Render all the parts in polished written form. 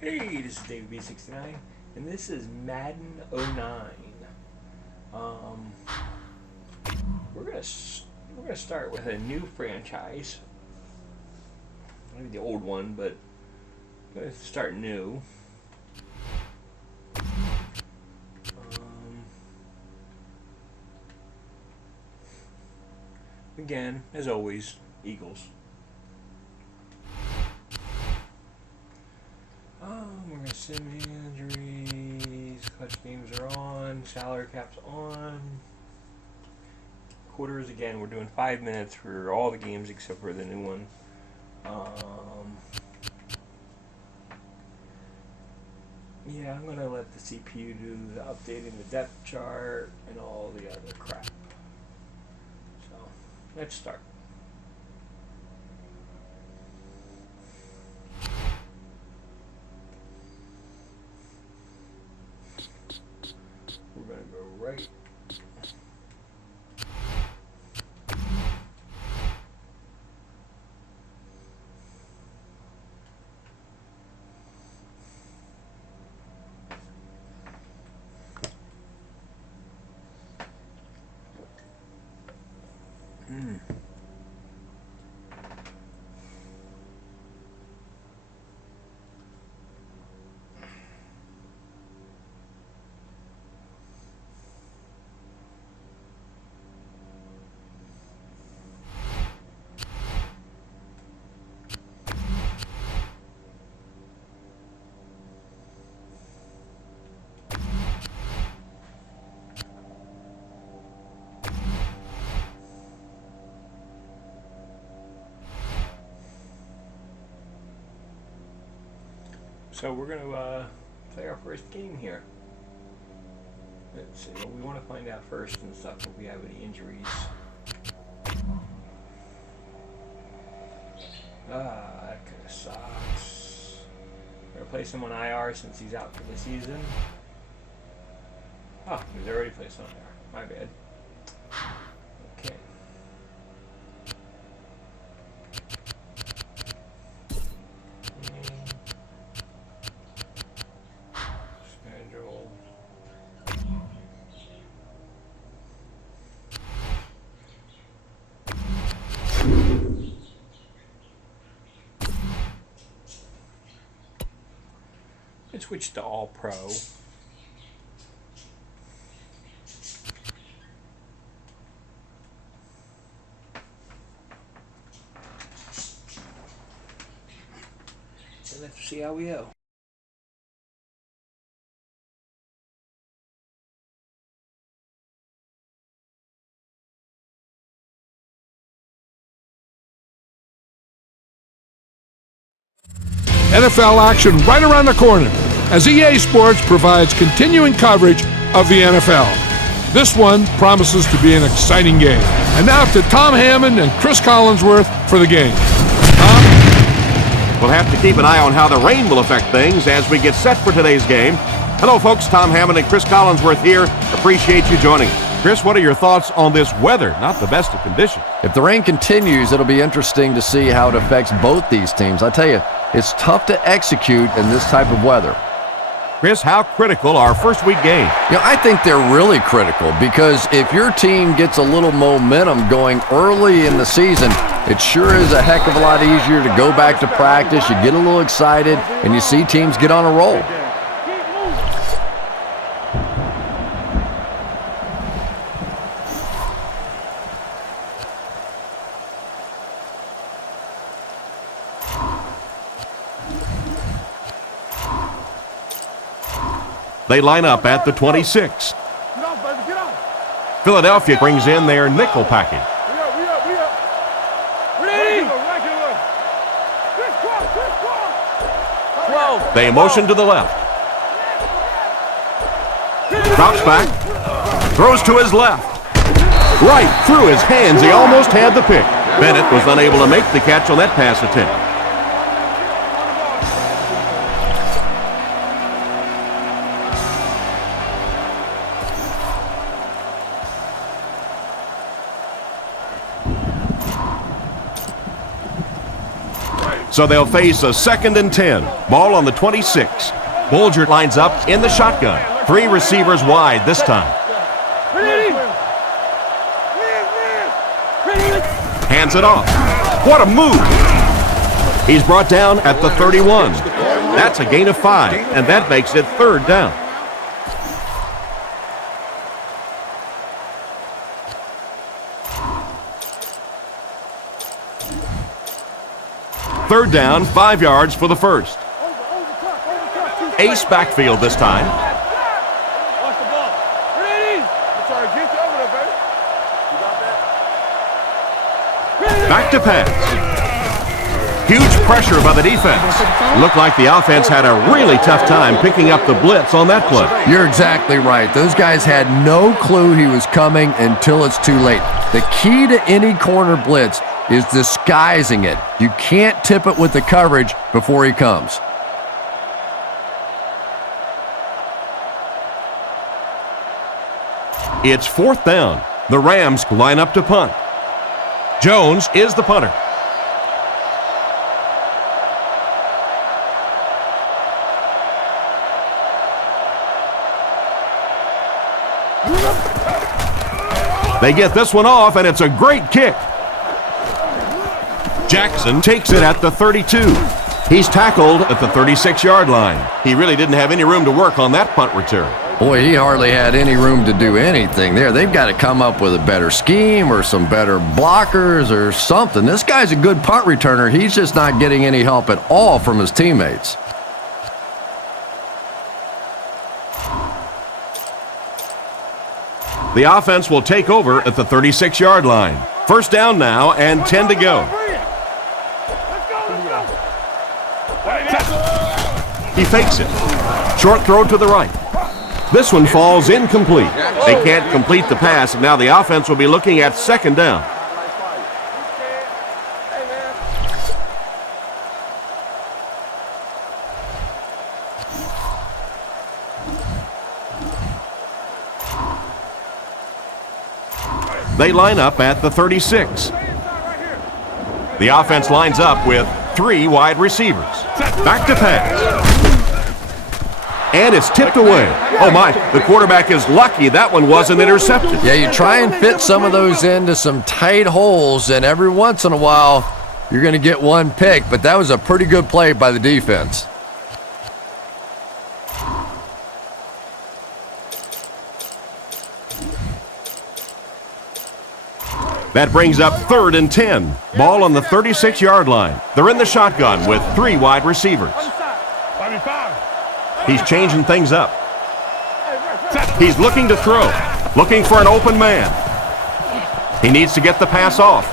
Hey, this is David B69, and this is Madden '09. Um, we're gonna start with a new franchise. Maybe the old one, but we're gonna start new. Again, as always, Eagles. We're gonna sim injuries. Clutch games are on. Salary cap's on. Quarters again. We're doing 5 minutes for all the games except for the new one. Yeah, I'm gonna let the CPU do the updating the depth chart and all the other crap. So let's start. We're gonna go right. So we're going to play our first game here. Let's see. Well, we want to find out first and stuff if we have any injuries. That kind of sucks. We're going to place him on IR since he's out for the season. Oh, he's already placed on IR. My bad. Okay. Switch to All Pro. And let's see how we go. NFL action right around the corner as EA Sports provides continuing coverage of the NFL. This one promises to be an exciting game. And now to Tom Hammond and Chris Collinsworth for the game. Tom? We'll have to keep an eye on how the rain will affect things as we get set for today's game. Hello, folks. Tom Hammond and Chris Collinsworth here. Appreciate you joining us. Chris, what are your thoughts on this weather? Not the best of conditions. If the rain continues, it'll be interesting to see how it affects both these teams. I tell you, it's tough to execute in this type of weather. Chris, how critical are first week games? I think they're really critical because if your team gets a little momentum going early in the season, it sure is a heck of a lot easier to go back to practice. You get a little excited, and you see teams get on a roll. They line up at the 26. Philadelphia brings in their nickel package. They motion to the left. Drops back. Throws to his left. Right through his hands. He almost had the pick. Bennett was unable to make the catch on that pass attempt. So they'll face a 2nd and 10. Ball on the 26. Bulger lines up in the shotgun. 3 receivers wide this time. Hands it off. What a move! He's brought down at the 31. That's a gain of 5, and that makes it 3rd down. Third down, 5 yards for the first. Ace backfield this time. Watch the ball. Ready? Get over there, baby. You got that? Back to pass. Huge pressure by the defense. Looked like the offense had a really tough time picking up the blitz on that play. You're exactly right. Those guys had no clue he was coming until it's too late. The key to any corner blitz is disguising it. You can't tip it with the coverage before he comes. It's 4th down. The Rams line up to punt. Jones is the punter. They get this one off, and it's a great kick. Jackson takes it at the 32. He's tackled at the 36-yard line. He really didn't have any room to work on that punt return. Boy, he hardly had any room to do anything there. They've got to come up with a better scheme or some better blockers or something. This guy's a good punt returner. He's just not getting any help at all from his teammates. The offense will take over at the 36-yard line. 1st down now and 10 to go. He fakes it. Short throw to the right. This one falls incomplete. They can't complete the pass, and now the offense will be looking at 2nd down. They line up at the 36. The offense lines up with 3 wide receivers. Back to pass. And it's tipped away. Oh my, the quarterback is lucky that one wasn't intercepted. Yeah, you try and fit some of those into some tight holes, and every once in a while, you're going to get one pick, but that was a pretty good play by the defense. That brings up 3rd and 10. Ball on the 36-yard line. They're in the shotgun with 3 wide receivers. He's changing things up. He's looking to throw. Looking for an open man. He needs to get the pass off.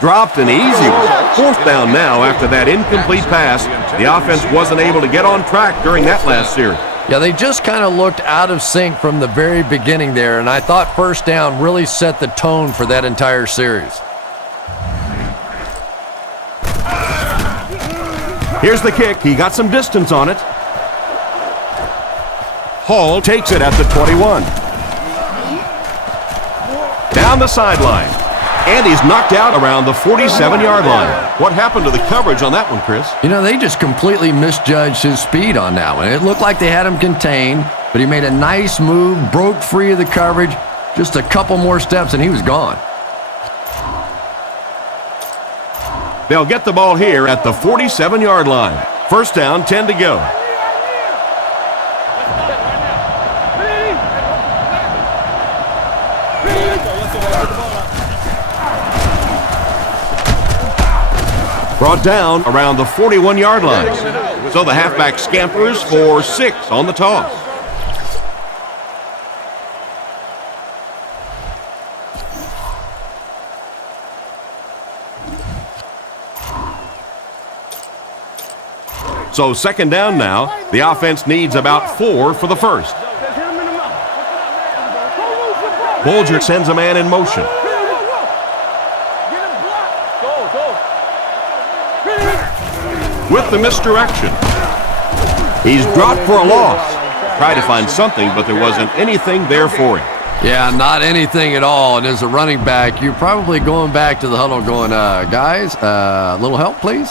Dropped an easy one. 4th down now after that incomplete pass. The offense wasn't able to get on track during that last series. Yeah, they just kind of looked out of sync from the very beginning there, and I thought 1st down really set the tone for that entire series. Here's the kick. He got some distance on it. Hall takes it at the 21. Down the sideline. And he's knocked out around the 47-yard line. What happened to the coverage on that one, Chris? You know, they just completely misjudged his speed on that one. It looked like they had him contained, but he made a nice move, broke free of the coverage, just a couple more steps, and he was gone. They'll get the ball here at the 47-yard line. 1st down, 10 to go. Brought down around the 41-yard line. So the halfback scampers for 6 on the toss. So 2nd down now. The offense needs about 4 for the first. Bulger sends a man in motion. With the misdirection. He's dropped for a loss. Tried to find something, but there wasn't anything there for him. Yeah, not anything at all. And as a running back, you're probably going back to the huddle going, guys, a little help, please?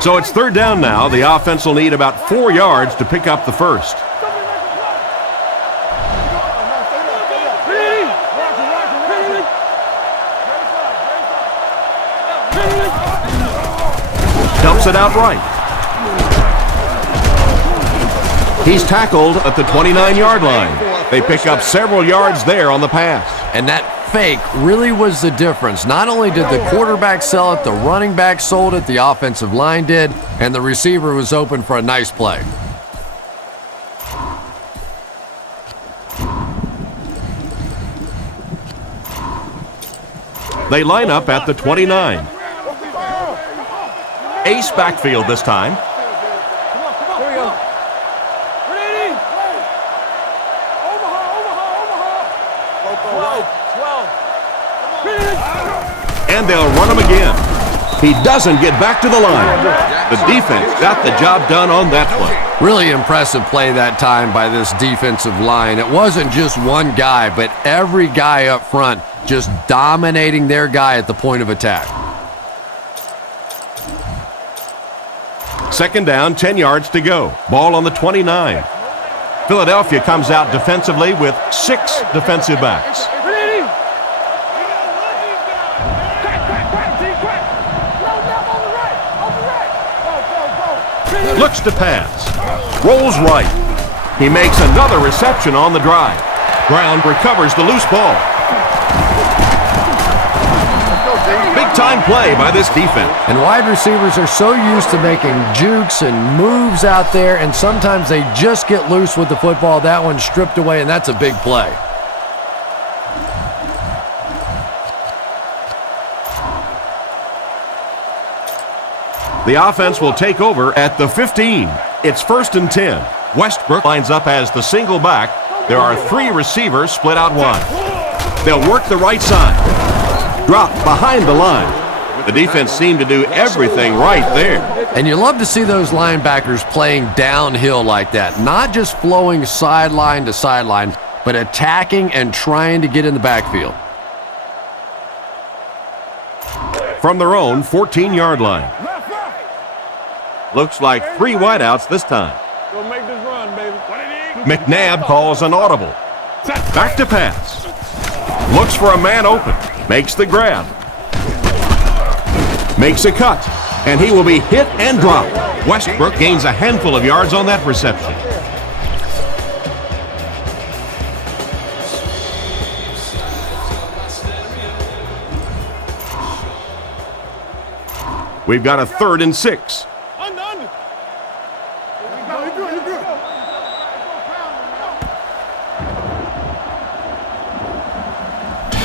So it's third down now. The offense will need about 4 yards to pick up the first. Dumps it out right. He's tackled at the 29-yard line. They pick up several yards there on the pass. And that fake really was the difference. Not only did the quarterback sell it, the running back sold it, the offensive line did, and the receiver was open for a nice play. They line up at the 29. Ace backfield this time. Here we go. Ready? Omaha. 12. And they'll run him again. He doesn't get back to the line. The defense got the job done on that play. Really impressive play that time by this defensive line. It wasn't just one guy, but every guy up front just dominating their guy at the point of attack. Second down, 10 yards to go. Ball on the 29. Philadelphia comes out defensively with 6 defensive backs. Looks to pass. Rolls right. He makes another reception on the drive. Brown recovers the loose ball. Big-time play by this defense. And wide receivers are so used to making jukes and moves out there, and sometimes they just get loose with the football. That one's stripped away, and that's a big play. The offense will take over at the 15. It's 1st and 10. Westbrook lines up as the single back. There are 3 receivers split out wide. They'll work the right side. Drop behind the line. The defense seemed to do everything right there. And you love to see those linebackers playing downhill like that. Not just flowing sideline to sideline, but attacking and trying to get in the backfield. From their own 14-yard line. Looks like 3 wideouts this time. Go make this run, baby. McNabb calls an audible. Back to pass. Looks for a man open. Makes the grab. Makes a cut. And he will be hit and dropped. Westbrook gains a handful of yards on that reception. We've got a 3rd and 6.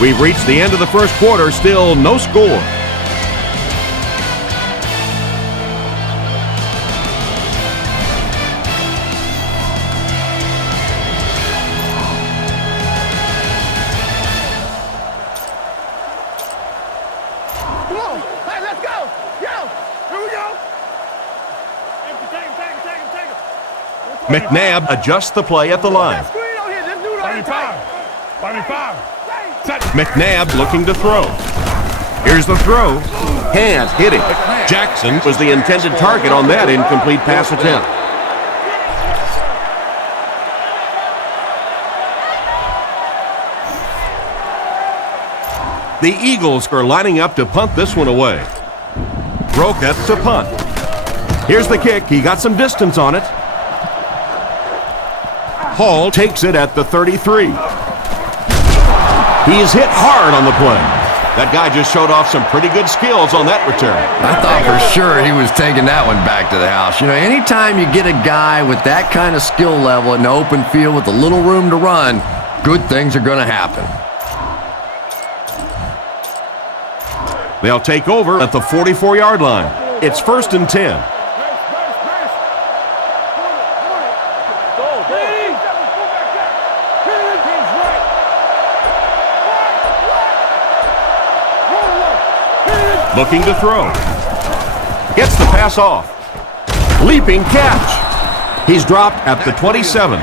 We've reached the end of the first quarter, still no score. Come on. Hey, let's go. Yo. Here we go. Take him. McNabb adjusts the play at the line. Screen on here. This dude on here. 5. McNabb looking to throw. Here's the throw. Can't hit him. Jackson was the intended target on that incomplete pass attempt. The Eagles are lining up to punt this one away. Roca to punt. Here's the kick. He got some distance on it. Hall takes it at the 33. He's hit hard on the play. That guy just showed off some pretty good skills on that return. I thought for sure he was taking that one back to the house. You know, anytime you get a guy with that kind of skill level in the open field with a little room to run, good things are going to happen. They'll take over at the 44-yard line. It's 1st and 10. Looking to throw. Gets the pass off. Leaping catch. He's dropped at the 27.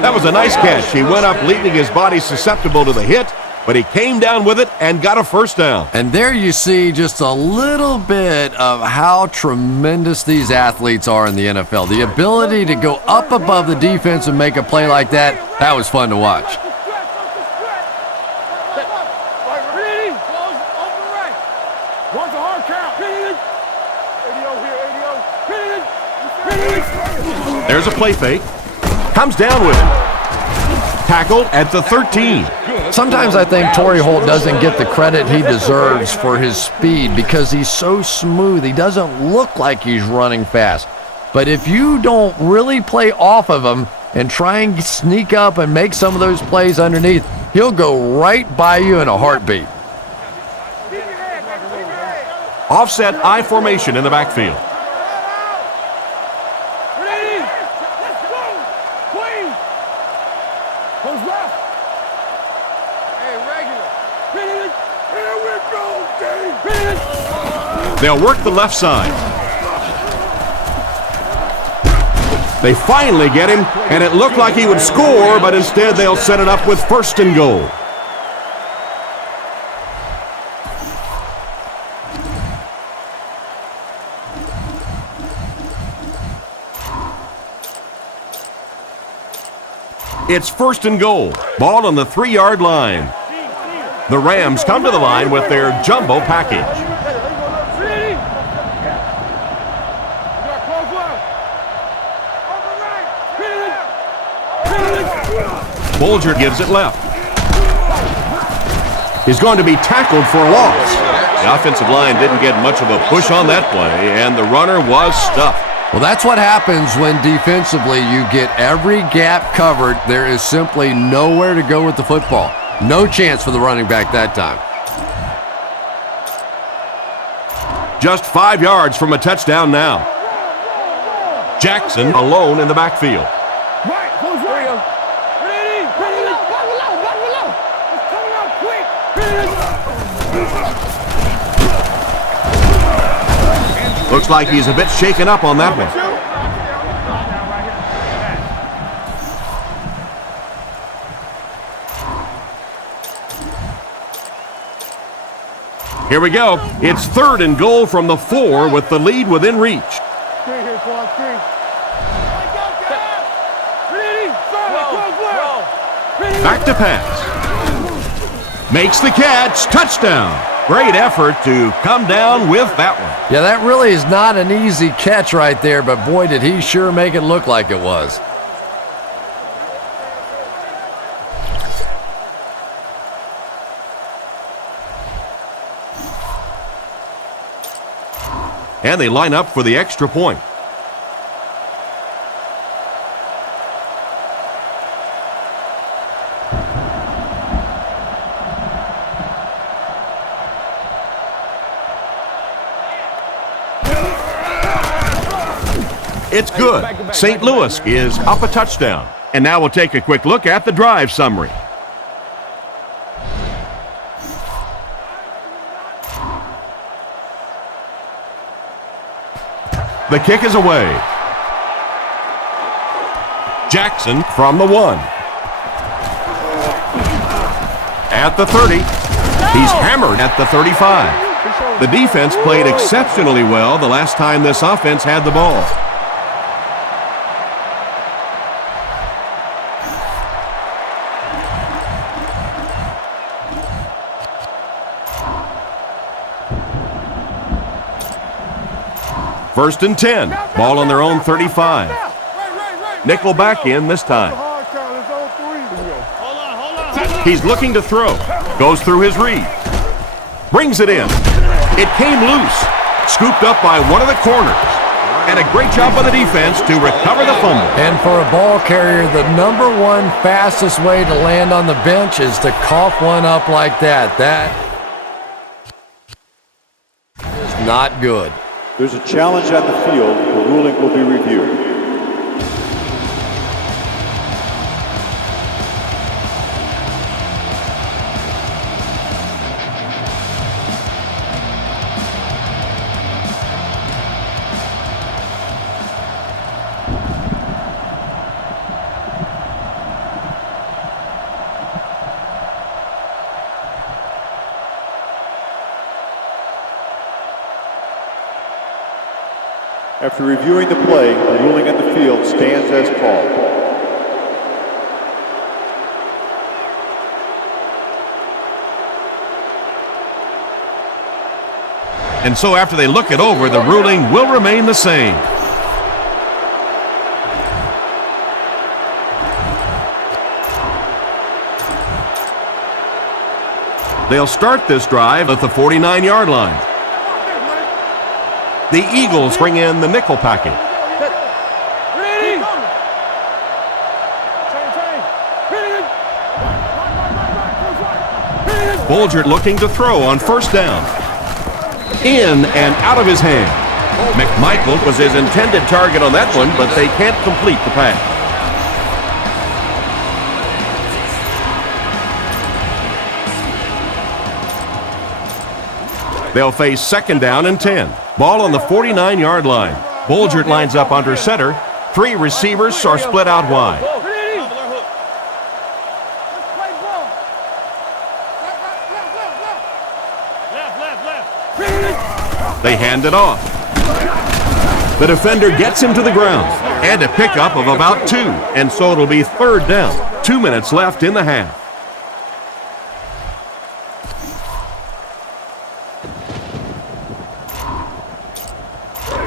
That was a nice catch. He went up leaving his body susceptible to the hit, but he came down with it and got a first down. And there you see just a little bit of how tremendous these athletes are in the NFL. The ability to go up above the defense and make a play like that, that was fun to watch. There's a play fake. Comes down with it. Tackled at the 13. Sometimes I think Torrey Holt doesn't get the credit he deserves for his speed because he's so smooth. He doesn't look like he's running fast. But if you don't really play off of him and try and sneak up and make some of those plays underneath, he'll go right by you in a heartbeat. Offset I formation in the backfield. They'll work the left side. They finally get him, and it looked like he would score, but instead they'll set it up with first and goal. It's first and goal. Ball on the 3-yard line. The Rams come to the line with their jumbo package. Bolger gives it left. He's going to be tackled for a loss. The offensive line didn't get much of a push on that play, and the runner was stuffed. Well, that's what happens when defensively you get every gap covered. There is simply nowhere to go with the football. No chance for the running back that time. Just 5 yards from a touchdown now. Jackson alone in the backfield. Looks like he's a bit shaken up on that one. Here we go. It's third and goal from the 4 with the lead within reach. Back to pass. Makes the catch. Touchdown. Great effort to come down with that one. Yeah, that really is not an easy catch right there, but boy, did he sure make it look like it was. And they line up for the extra point. It's good. St. Louis is up a touchdown. And now we'll take a quick look at the drive summary. The kick is away. Jackson from the 1. At the 30. He's hammered at the 35. The defense played exceptionally well the last time this offense had the ball. First and 10. Ball on their own 35. Nickel back in this time. He's looking to throw. Goes through his read. Brings it in. It came loose. Scooped up by one of the corners. And a great job by the defense to recover the fumble. And for a ball carrier, the number one fastest way to land on the bench is to cough one up like that. That is not good. There's a challenge at the field. The ruling will be reviewed. After reviewing the play, the ruling on the field stands as called. And so after they look it over, the ruling will remain the same. They'll start this drive at the 49-yard line. The Eagles bring in the nickel package. Bolger looking to throw on first down. In and out of his hand. McMichael was his intended target on that one, but they can't complete the pass. They'll face second down and 10. Ball on the 49-yard line. Bolger lines up under center. 3 receivers are split out wide. They hand it off. The defender gets him to the ground. And a pickup of about 2. And so it'll be third down. 2 minutes left in the half.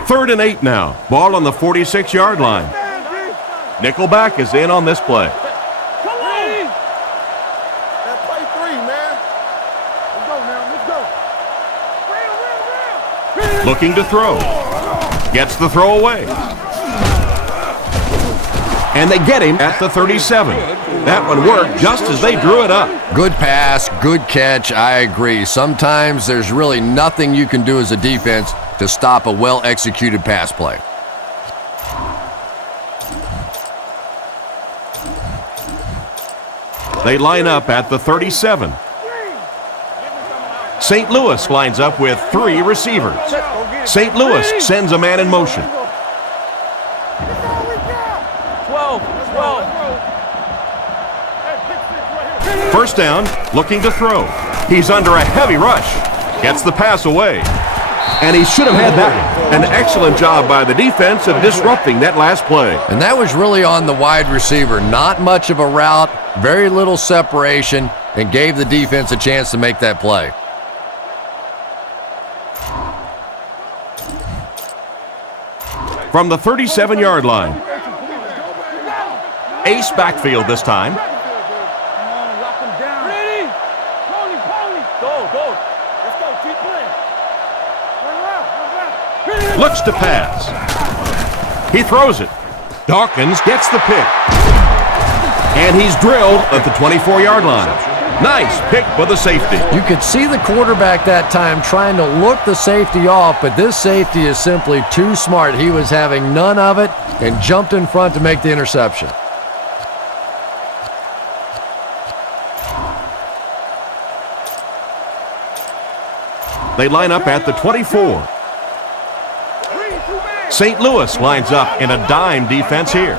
Third and 8 now. Ball on the 46-yard line. Nickelback is in on this play. Looking to throw. Gets the throw away. And they get him at the 37. That one worked just as they drew it up. Good pass, good catch, I agree. Sometimes there's really nothing you can do as a defense to stop a well-executed pass play. They line up at the 37. St. Louis lines up with 3 receivers. St. Louis sends a man in motion. 12. First down, looking to throw. He's under a heavy rush. Gets the pass away. And he should have had that one. An excellent job by the defense of disrupting that last play. And that was really on the wide receiver. Not much of a route, very little separation, and gave the defense a chance to make that play. From the 37-yard line. Ace backfield this time. Looks to pass. He throws it. Dawkins gets the pick. And he's drilled at the 24-yard line. Nice pick for the safety. You could see the quarterback that time trying to look the safety off, but this safety is simply too smart. He was having none of it and jumped in front to make the interception. They line up at the 24. St. Louis lines up in a dime defense here.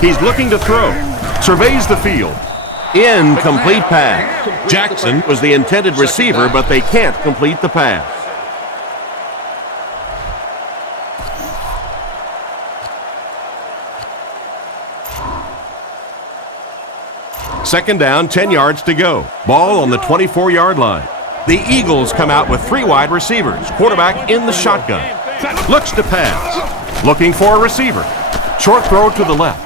He's looking to throw. Surveys the field. Incomplete pass. Jackson was the intended receiver, but they can't complete the pass. Second down, 10 yards to go. Ball on the 24-yard line. The Eagles come out with 3 wide receivers. Quarterback in the shotgun. Looks to pass. Looking for a receiver. Short throw to the left.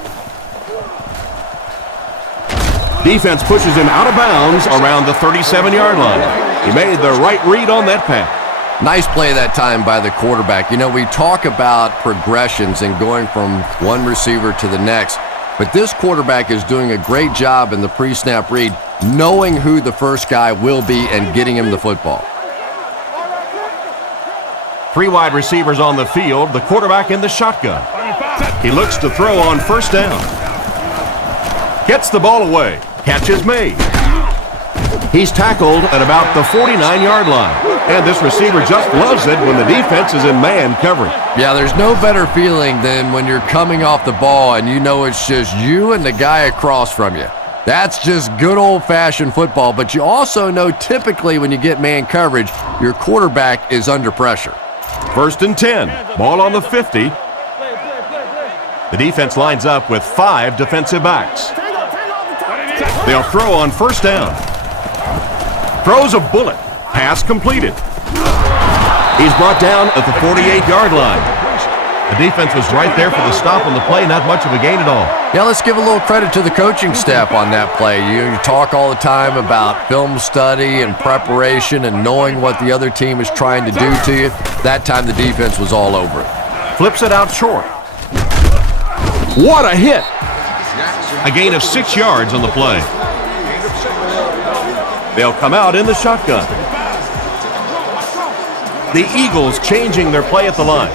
Defense pushes him out of bounds around the 37-yard line. He made the right read on that pass. Nice play that time by the quarterback. You know, we talk about progressions and going from one receiver to the next, but this quarterback is doing a great job in the pre-snap read, knowing who the first guy will be and getting him the football. 3 wide receivers on the field, the quarterback in the shotgun. He looks to throw on first down. Gets the ball away. Catch is made. He's tackled at about the 49-yard line. And this receiver just loves it when the defense is in man coverage. Yeah, there's no better feeling than when you're coming off the ball and you know it's just you and the guy across from you. That's just good old-fashioned football, but you also know typically when you get man coverage, your quarterback is under pressure. First and 10. Ball on the 50. The defense lines up with 5 defensive backs. They'll throw on first down. Throws a bullet. Pass completed. He's brought down at the 48-yard line. The defense was right there for the stop on the play, not much of a gain at all. Yeah, let's give a little credit to the coaching staff on that play. You talk all the time about film study and preparation and knowing what the other team is trying to do to you. That time the defense was all over it. Flips it out short. What a hit! A gain of 6 yards on the play. They'll come out in the shotgun. The Eagles changing their play at the line.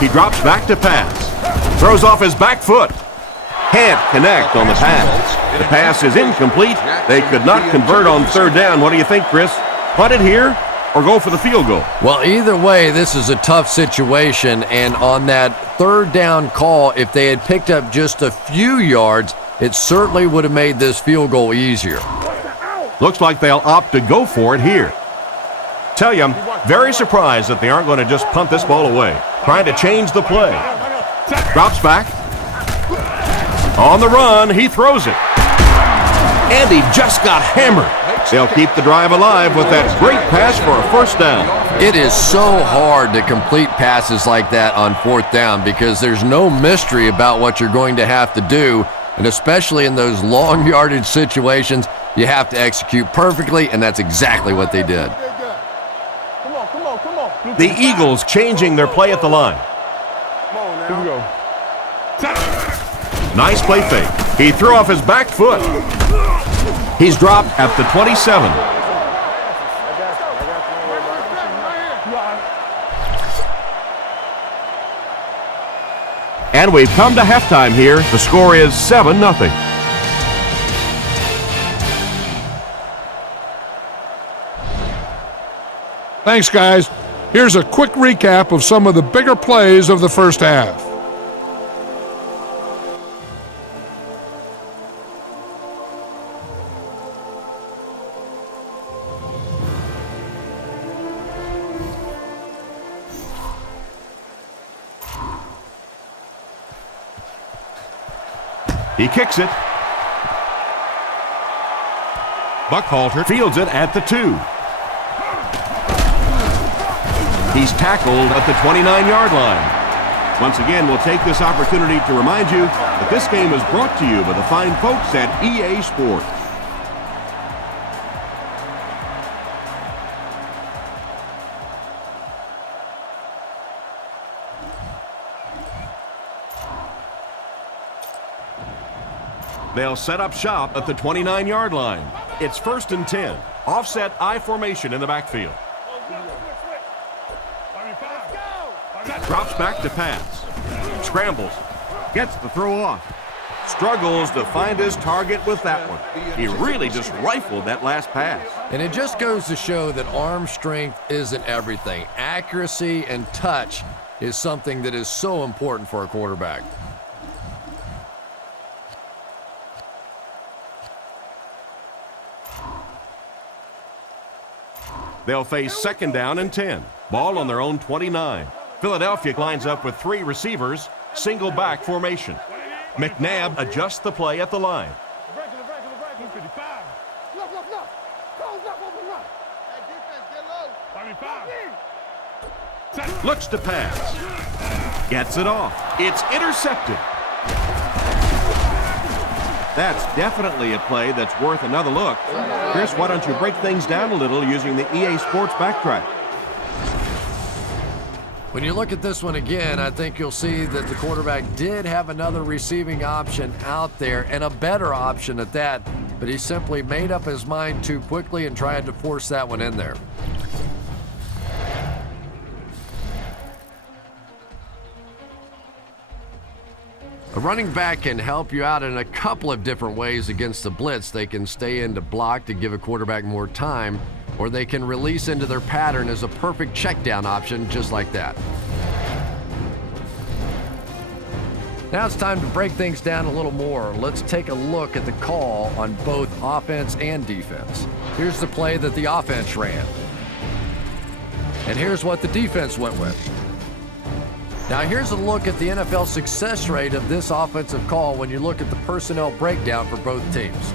He drops back to pass. Throws off his back foot. Can't connect on the pass. The pass is incomplete. They could not convert on third down. What do you think, Chris? Punt it here or go for the field goal? Well, either way, this is a tough situation. And on that third down call, if they had picked up just a few yards, it certainly would have made this field goal easier. Looks like they'll opt to go for it here. Tell you, I'm very surprised that they aren't going to just punt this ball away. Trying to change the play. Drops back. On the run, he throws it. And he just got hammered. They'll keep the drive alive with that great pass for a first down. It is so hard to complete passes like that on fourth down because there's no mystery about what you're going to have to do. And especially in those long yardage situations, you have to execute perfectly, and that's exactly what they did. The Eagles changing their play at the line. Here we go. Nice play fake. He threw off his back foot. He's dropped at the 27. And we've come to halftime here. The score is 7-0. Thanks, guys. Here's a quick recap of some of the bigger plays of the first half. He kicks it. Buckhalter fields it at the 2. He's tackled at the 29-yard line. Once again, we'll take this opportunity to remind you that this game is brought to you by the fine folks at EA Sports. They'll set up shop at the 29-yard line. It's first and 10. Offset I formation in the backfield. Drops back to pass. Scrambles. Gets the throw off. Struggles to find his target with that one. He really just rifled that last pass. And it just goes to show that arm strength isn't everything. Accuracy and touch is something that is so important for a quarterback. They'll face second down and 10. Ball on their own 29. Philadelphia lines up with 3 receivers, single back formation. McNabb adjusts the play at the line. Looks to pass. Gets it off. It's intercepted. That's definitely a play that's worth another look. Chris, why don't you break things down a little using the EA Sports Backtrack? When you look at this one again, I think you'll see that the quarterback did have another receiving option out there, and a better option at that, but he simply made up his mind too quickly and tried to force that one in there. A running back can help you out in a couple of different ways against the blitz. They can stay in to block to give a quarterback more time, or they can release into their pattern as a perfect check down option, just like that. Now it's time to break things down a little more. Let's take a look at the call on both offense and defense. Here's the play that the offense ran. And here's what the defense went with. Now here's a look at the NFL success rate of this offensive call when you look at the personnel breakdown for both teams.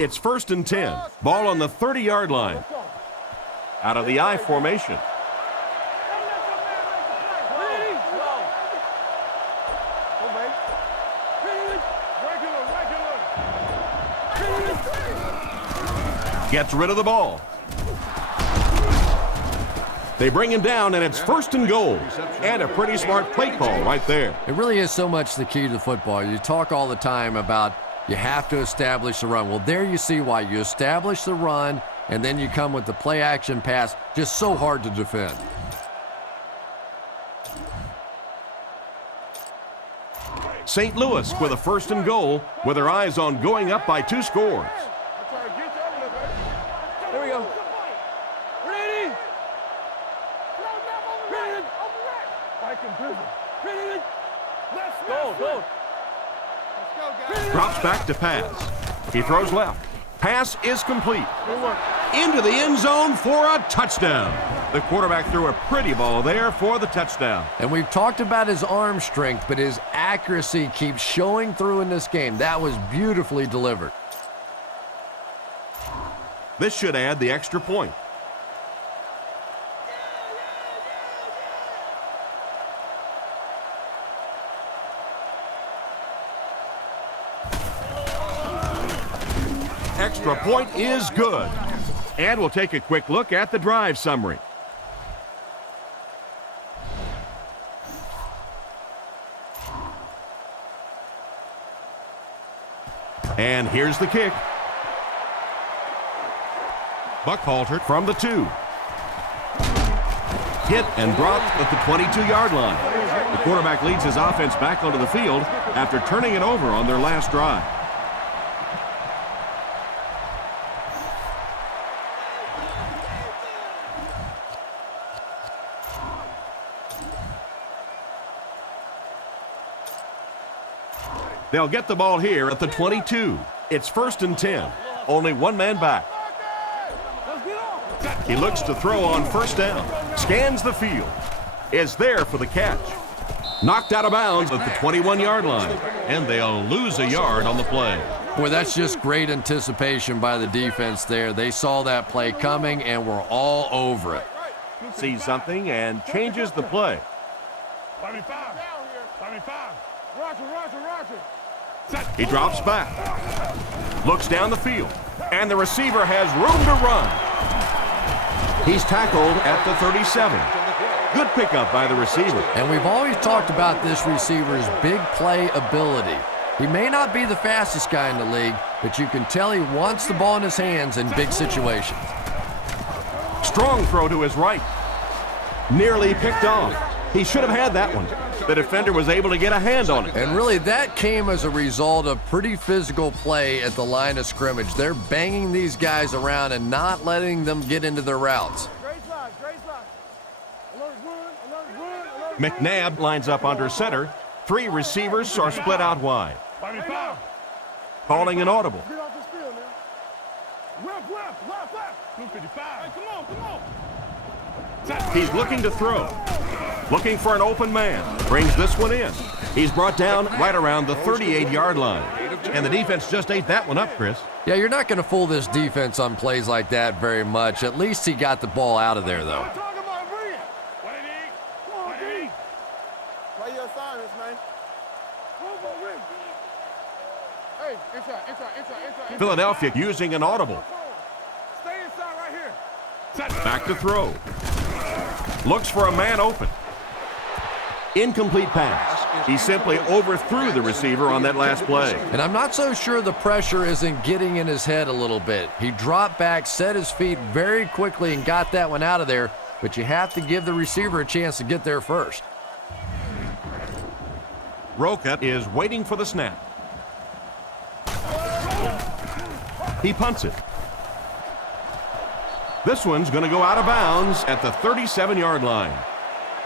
It's 1st and 10. Ball on the 30-yard line. Out of the I formation. Gets rid of the ball. They bring him down, and it's 1st and goal. And a pretty smart play call right there. It really is so much the key to football. You talk all the time about you have to establish the run. Well, there you see why. You establish the run, and then you come with the play-action pass. Just so hard to defend. St. Louis with a 1st and goal with their eyes on going up by 2 scores. Here we go. Ready? Ready? Let's go. Drops back to pass. He throws left. Pass is complete. Into the end zone for a touchdown. The quarterback threw a pretty ball there for the touchdown. And we've talked about his arm strength, but his accuracy keeps showing through in this game. That was beautifully delivered. This should add the extra point. Extra point is good. And we'll take a quick look at the drive summary. And here's the kick. Buckhalter from the 2. Hit and dropped at the 22-yard line. The quarterback leads his offense back onto the field after turning it over on their last drive. They'll get the ball here at the 22. It's 1st and 10. Only one man back. He looks to throw on 1st down. Scans the field. Is there for the catch. Knocked out of bounds at the 21-yard line. And they'll lose a yard on the play. Boy, that's just great anticipation by the defense there. They saw that play coming and were all over it. Sees something and changes the play. 5. Roger. He drops back. Looks down the field. And the receiver has room to run. He's tackled at the 37. Good pickup by the receiver. And we've always talked about this receiver's big play ability. He may not be the fastest guy in the league, but you can tell he wants the ball in his hands in big situations. Strong throw to his right. Nearly picked off. He should have had that one. The defender was able to get a hand on it. And really, that came as a result of pretty physical play at the line of scrimmage. They're banging these guys around and not letting them get into their routes. McNabb lines up under center. 3 receivers are split out wide. Calling an audible. Get off this field now. Left. 255. Hey, come on. He's looking to throw. Looking for an open man. Brings this one in. He's brought down right around the 38-yard line. And the defense just ate that one up, Chris. Yeah, you're not going to fool this defense on plays like that very much. At least he got the ball out of there, though. Play your assignments, man. Hey, inside. Philadelphia using an audible. Stay inside right here. Back to throw. Looks for a man open. Incomplete pass. He simply overthrew the receiver on that last play. And I'm not so sure the pressure isn't getting in his head a little bit. He dropped back, set his feet very quickly, and got that one out of there. But you have to give the receiver a chance to get there first. Roca is waiting for the snap. He punts it. This one's going to go out of bounds at the 37-yard line.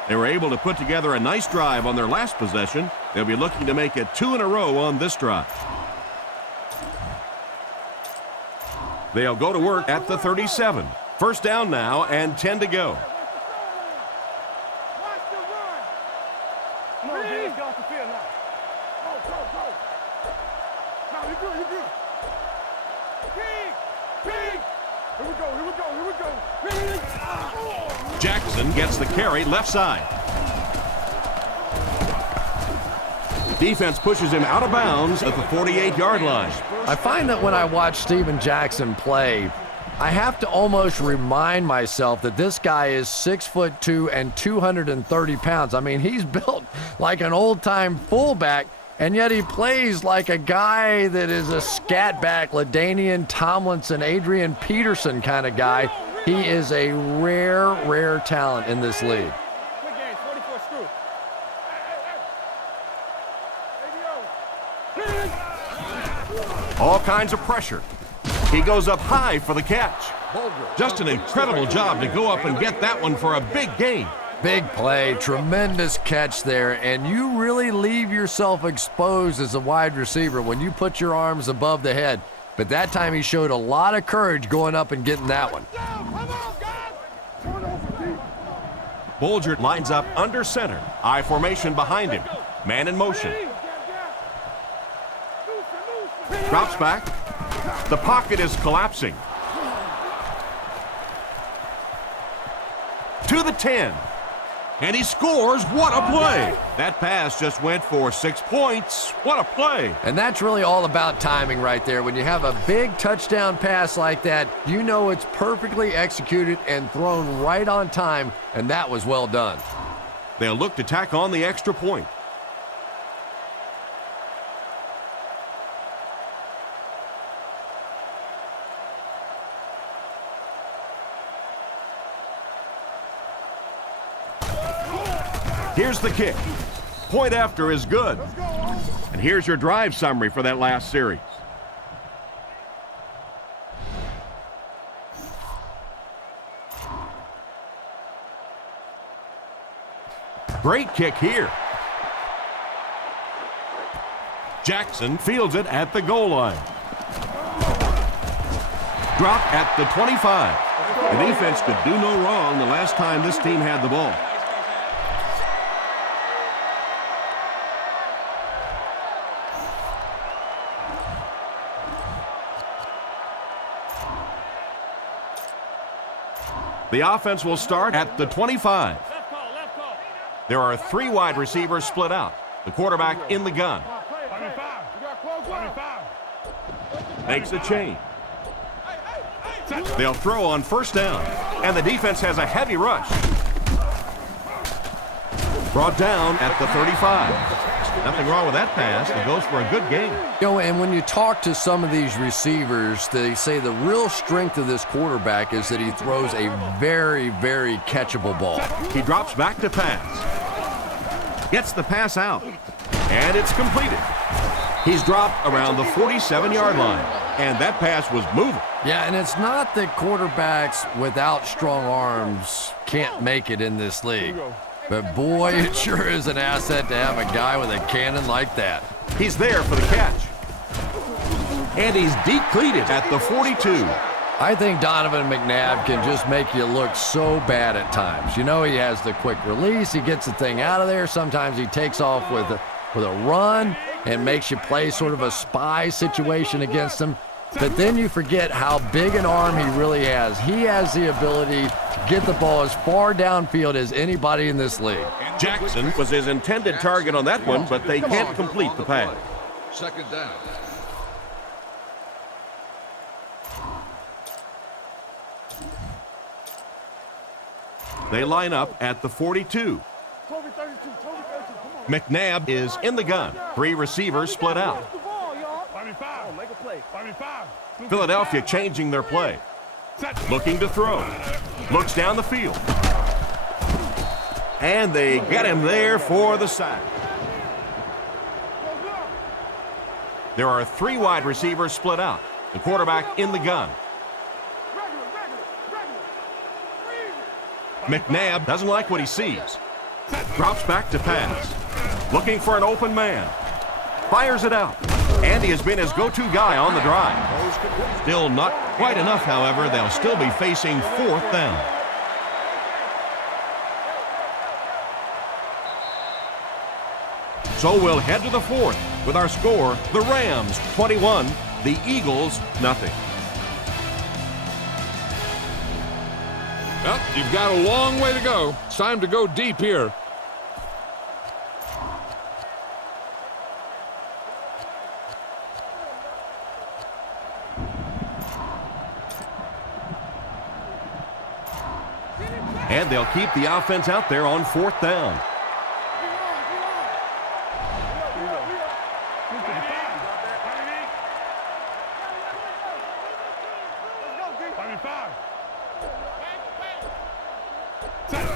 They were able to put together a nice drive on their last possession. They'll be looking to make it 2 in a row on this drive. They'll go to work at the 37. First down now and 10 to go. Come on, James, get off the field now. Go. No, you're good. King. Here we go. Jackson gets the carry left side. Defense pushes him out of bounds at the 48-yard line. I find that when I watch Steven Jackson play, I have to almost remind myself that this guy is 6'2" and 230 pounds. I mean, he's built like an old-time fullback, and yet he plays like a guy that is a scat back, LaDainian Tomlinson, Adrian Peterson kind of guy. He is a rare talent in this league. Quick game, 44 screw. All kinds of pressure. He goes up high for the catch. Just an incredible job to go up and get that one for a big gain. Big play, tremendous catch there, and you really leave yourself exposed as a wide receiver when you put your arms above the head. But that time he showed a lot of courage going up and getting that one. Bolger lines up under center. I formation behind him. Man in motion. Drops back. The pocket is collapsing. To the 10. And he scores. What a play. That pass just went for 6 points. What a play. And that's really all about timing right there. When you have a big touchdown pass like that, you know it's perfectly executed and thrown right on time, and that was well done. They'll look to tack on the extra point. Here's the kick. Point after is good. And here's your drive summary for that last series. Great kick here. Jackson fields it at the goal line. Drop at the 25. The defense could do no wrong the last time this team had the ball. The offense will start at the 25. There are 3 wide receivers split out. The quarterback in the gun. Makes a change. They'll throw on first down. And the defense has a heavy rush. Brought down at the 35. Nothing wrong with that pass. It goes for a good gain. You know, and when you talk to some of these receivers, they say the real strength of this quarterback is that he throws a very catchable ball. He drops back to pass. Gets the pass out. And it's completed. He's dropped around the 47-yard line. And that pass was moving. Yeah, and it's not that quarterbacks without strong arms can't make it in this league. But boy, it sure is an asset to have a guy with a cannon like that. He's there for the catch. And he's deep cleated at the 42. I think Donovan McNabb can just make you look so bad at times. You know, he has the quick release. He gets the thing out of there. Sometimes he takes off with a run and makes you play sort of a spy situation against him. But then you forget how big an arm he really has. He has the ability to get the ball as far downfield as anybody in this league. Jackson was his intended target on that one, but they can't complete the pass. Second down. They line up at the 42. McNabb is in the gun. 3 receivers split out. Philadelphia changing their play. Looking to throw. Looks down the field. And they get him there for the sack. There are 3 wide receivers split out. The quarterback in the gun. McNabb doesn't like what he sees. Drops back to pass. Looking for an open man. Fires it out. And he has been his go-to guy on the drive. Still not quite enough, however. They'll still be facing 4th down. So we'll head to the 4th with our score, the Rams 21, the Eagles nothing. Well, you've got a long way to go. It's time to go deep here. And they'll keep the offense out there on 4th down.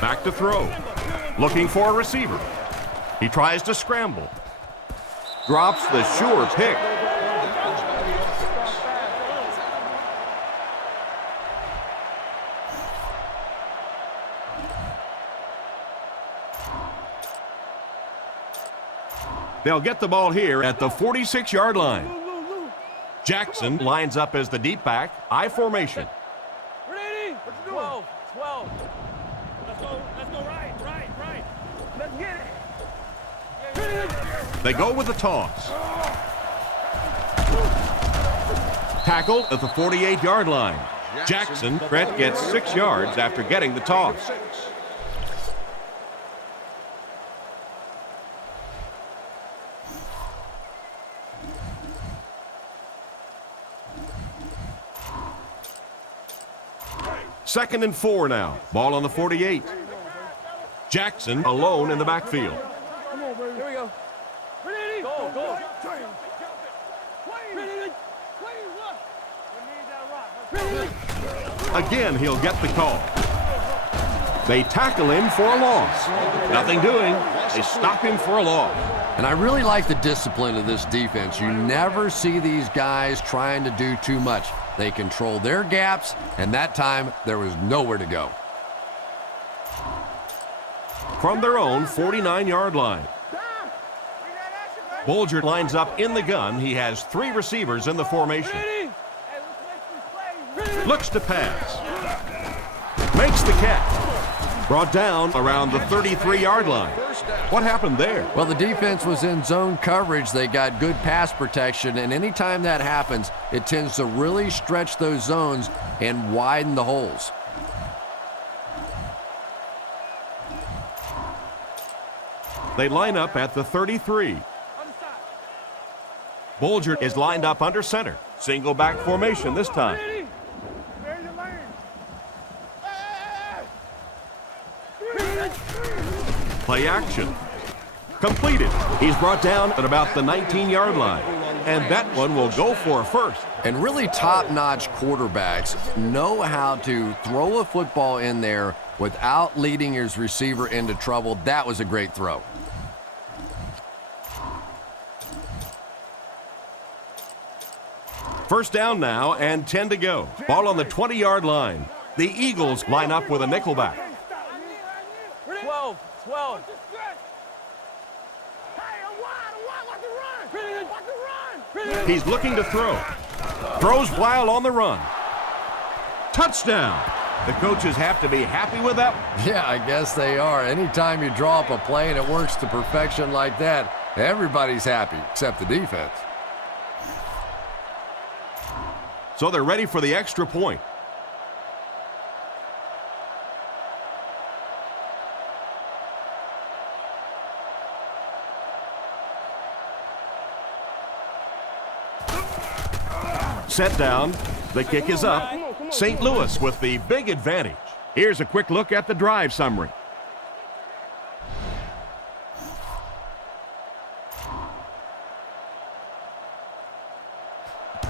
Back to throw. Looking for a receiver. He tries to scramble. Drops the sure pick. They'll get the ball here at the 46-yard line. Jackson lines up as the deep back, I formation. Ready? 12. Let's go right. Let's get it. They go with the toss. Tackled at the 48-yard line. Jackson, Trent gets 6 yards after getting the toss. Second and 4 now. Ball on the 48. Jackson alone in the backfield. Come on, baby. Here we go. Ready? Go. Again, he'll get the call. They tackle him for a loss. Nothing doing. They stop him for a loss. And I really like the discipline of this defense. You never see these guys trying to do too much. They control their gaps, and that time there was nowhere to go. From their own 49-yard line. Bolger lines up in the gun. He has 3 receivers in the formation. Looks to pass. Makes the catch. Brought down around the 33-yard line. What happened there? Well, the defense was in zone coverage. They got good pass protection, and anytime that happens, it tends to really stretch those zones and widen the holes. They line up at the 33. Bolger is lined up under center. Single back formation this time. Play action. Completed. He's brought down at about the 19-yard line. And that one will go for a first. And really top-notch quarterbacks know how to throw a football in there without leading his receiver into trouble. That was a great throw. First down now and 10 to go. Ball on the 20-yard line. The Eagles line up with a nickelback. 12. He's looking to throw. Throws while on the run. Touchdown. The coaches have to be happy with that one. Yeah, I guess they are. Anytime you draw up a play and it works to perfection like that, everybody's happy except the defense. So they're ready for the extra point. Set down. The kick is up. St. Louis with the big advantage. Here's a quick look at the drive summary.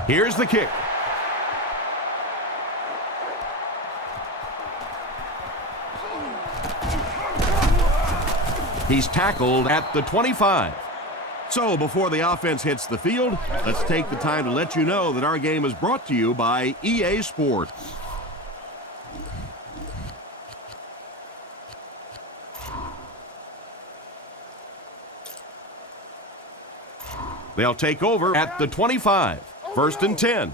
Here's the kick. He's tackled at the 25. So before the offense hits the field, let's take the time to let you know that our game is brought to you by EA Sports. They'll take over at the 25. 1st and 10.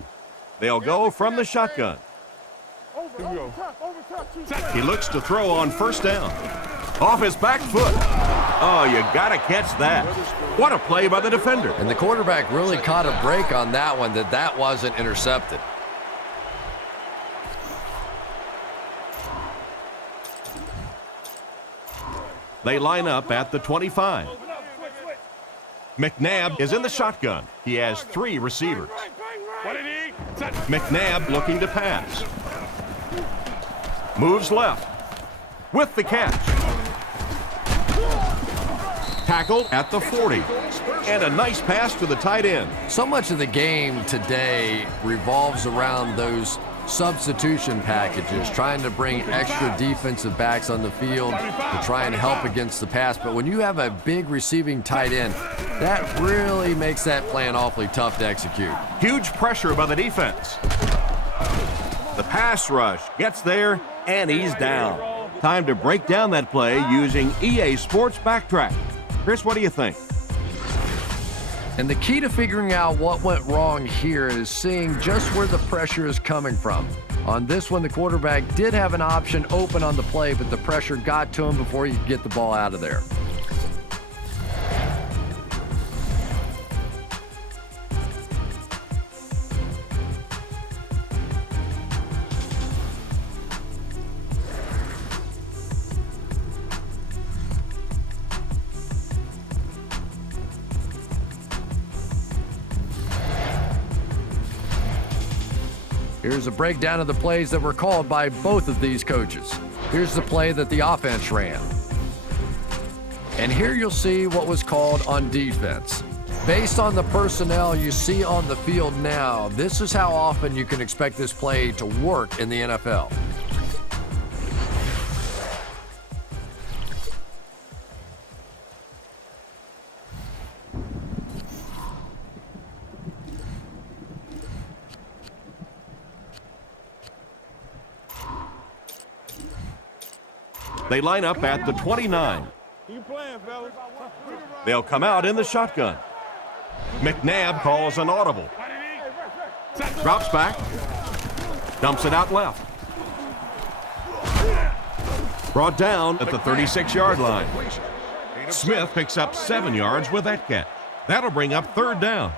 They'll go from the shotgun. He looks to throw on 1st down. Off his back foot. Oh, you got to catch that. What a play by the defender. And the quarterback really caught a break on that one, that wasn't intercepted. They line up at the 25. McNabb is in the shotgun. He has 3 receivers. McNabb looking to pass. Moves left with the catch. Tackled at the 40. And a nice pass to the tight end. So much of the game today revolves around those substitution packages, trying to bring extra defensive backs on the field to try and help against the pass. But when you have a big receiving tight end, that really makes that plan awfully tough to execute. Huge pressure by the defense. The pass rush gets there, and he's down. Time to break down that play using EA Sports Backtrack. Chris, what do you think? And the key to figuring out what went wrong here is seeing just where the pressure is coming from. On this one, the quarterback did have an option open on the play, but the pressure got to him before he could get the ball out of there. Here's a breakdown of the plays that were called by both of these coaches. Here's the play that the offense ran. And here you'll see what was called on defense. Based on the personnel you see on the field now, this is how often you can expect this play to work in the NFL. They line up at the 29. They'll come out in the shotgun. McNabb calls an audible. Drops back. Dumps it out left. Brought down at the 36-yard line. Smith picks up 7 yards with that catch. That'll bring up 3rd down.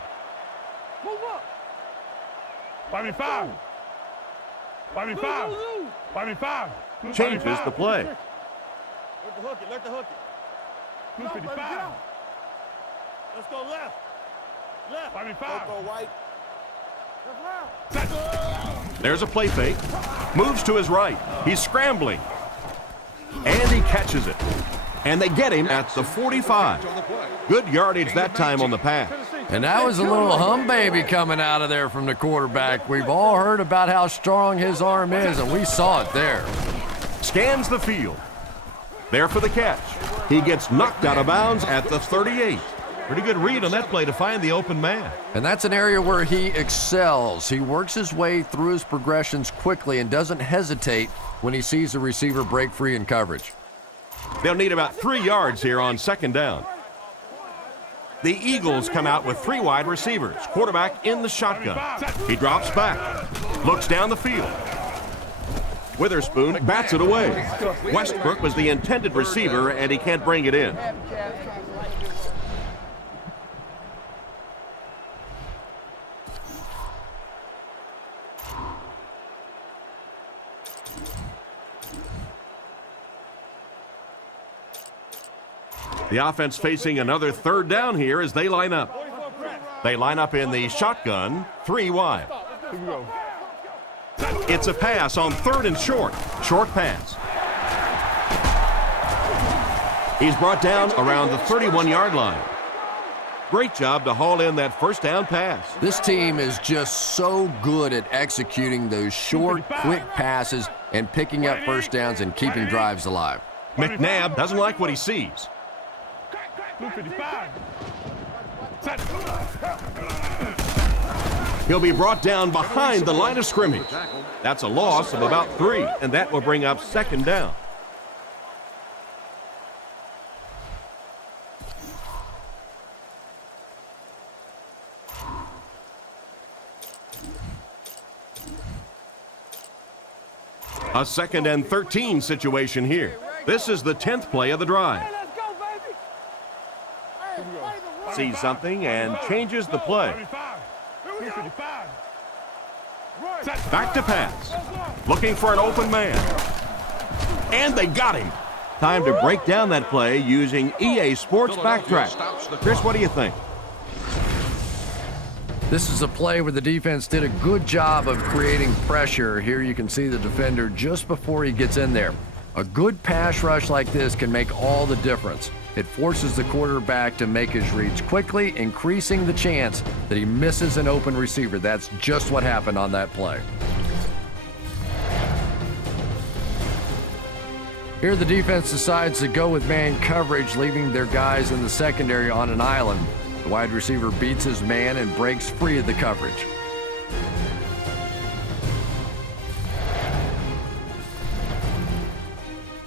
Changes the play. Let the hook it. 255. Let's go left. Left. Go right. There's a play fake. Moves to his right. He's scrambling. And he catches it. And they get him at the 45. Good yardage that time on the pass. And that was a little hum baby coming out of there from the quarterback. We've all heard about how strong his arm is, and we saw it there. Scans the field. There for the catch. He gets knocked out of bounds at the 38. Pretty good read on that play to find the open man. And that's an area where he excels. He works his way through his progressions quickly and doesn't hesitate when he sees the receiver break free in coverage. They'll need about 3 yards here on 2nd down. The Eagles come out with 3 wide receivers. Quarterback in the shotgun. He drops back. Looks down the field. Witherspoon bats it away. Westbrook was the intended receiver, and he can't bring it in. The offense facing another 3rd down here as they line up. They line up in the shotgun, 3 wide. It's a pass on 3rd and short. Short pass. He's brought down around the 31-yard line. Great job to haul in that 1st down pass. This team is just so good at executing those short, quick passes and picking up 1st downs and keeping drives alive. McNabb doesn't like what he sees. He'll be brought down behind the line of scrimmage. That's a loss of about 3, and that will bring up 2nd down. A 2nd and 13 situation here. This is the 10th play of the drive. Let's go, baby. Sees something and changes the play. Back to pass. Looking for an open man. And they got him. Time to break down that play using EA Sports Backtrack. Chris, what do you think? This is a play where the defense did a good job of creating pressure. Here you can see the defender just before he gets in there. A good pass rush like this can make all the difference. It forces the quarterback to make his reads quickly, increasing the chance that he misses an open receiver. That's just what happened on that play. Here the defense decides to go with man coverage, leaving their guys in the secondary on an island. The wide receiver beats his man and breaks free of the coverage.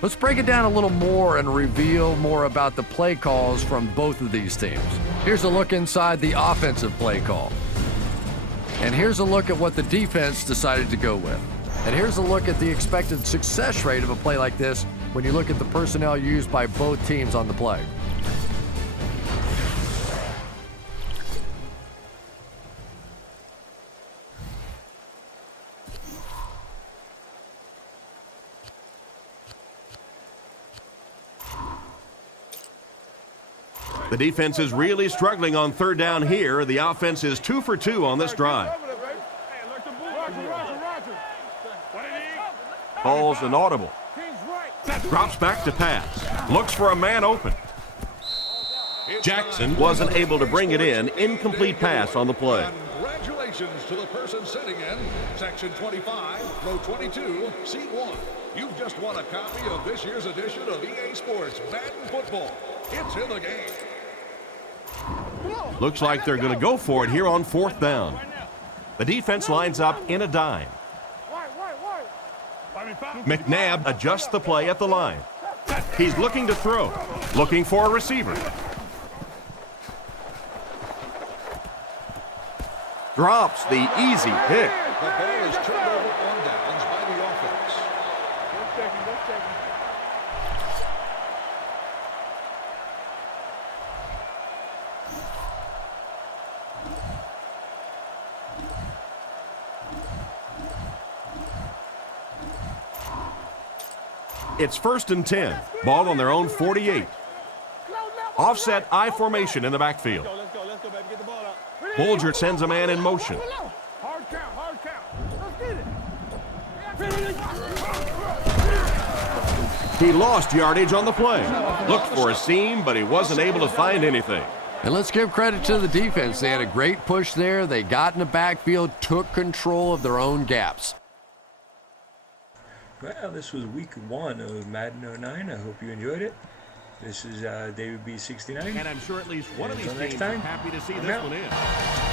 Let's break it down a little more and reveal more about the play calls from both of these teams. Here's a look inside the offensive play call. And here's a look at what the defense decided to go with. And here's a look at the expected success rate of a play like this when you look at the personnel used by both teams on the play. The defense is really struggling on 3rd down here. The offense is 2 for 2 on this drive. Ball's inaudible. Drops back to pass. Looks for a man open. Jackson wasn't able to bring it in. Incomplete pass on the play. Congratulations to the person sitting in Section 25, Row 22, Seat 1. You've just won a copy of this year's edition of EA Sports Madden Football. It's in the game. Looks like they're going to go for it here on 4th down. The defense lines up in a dime. McNabb adjusts the play at the line. He's looking to throw, looking for a receiver. Drops the easy pick. The ball is turned over on downs by the offense. It's 1st and 10. Ball on their own 48. Offset I formation in the backfield. Let's go, baby. Get the ball out. Bolger sends a man in motion. Hard count. Let's get it. He lost yardage on the play. Looked for a seam, but he wasn't able to find anything. And let's give credit to the defense. They had a great push there. They got in the backfield, took control of their own gaps. Well, this was week 1 of Madden 09. I hope you enjoyed it. This is David B69. And I'm sure at least one of these Until next teams are time, happy to see I'm this out. one in.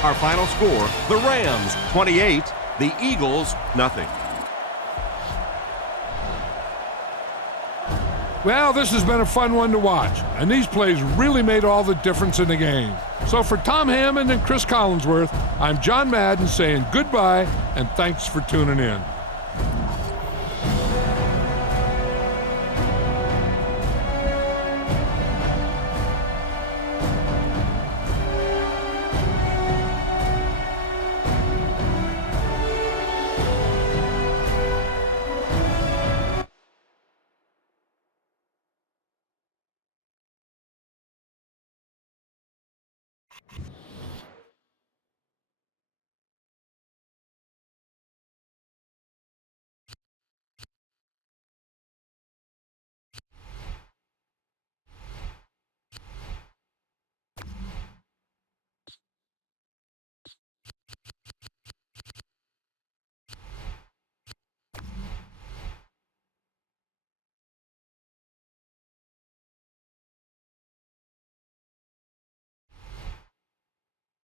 Our final score, the Rams 28, the Eagles nothing. Well, this has been a fun one to watch, and these plays really made all the difference in the game. So for Tom Hammond and Chris Collinsworth, I'm John Madden saying goodbye and thanks for tuning in.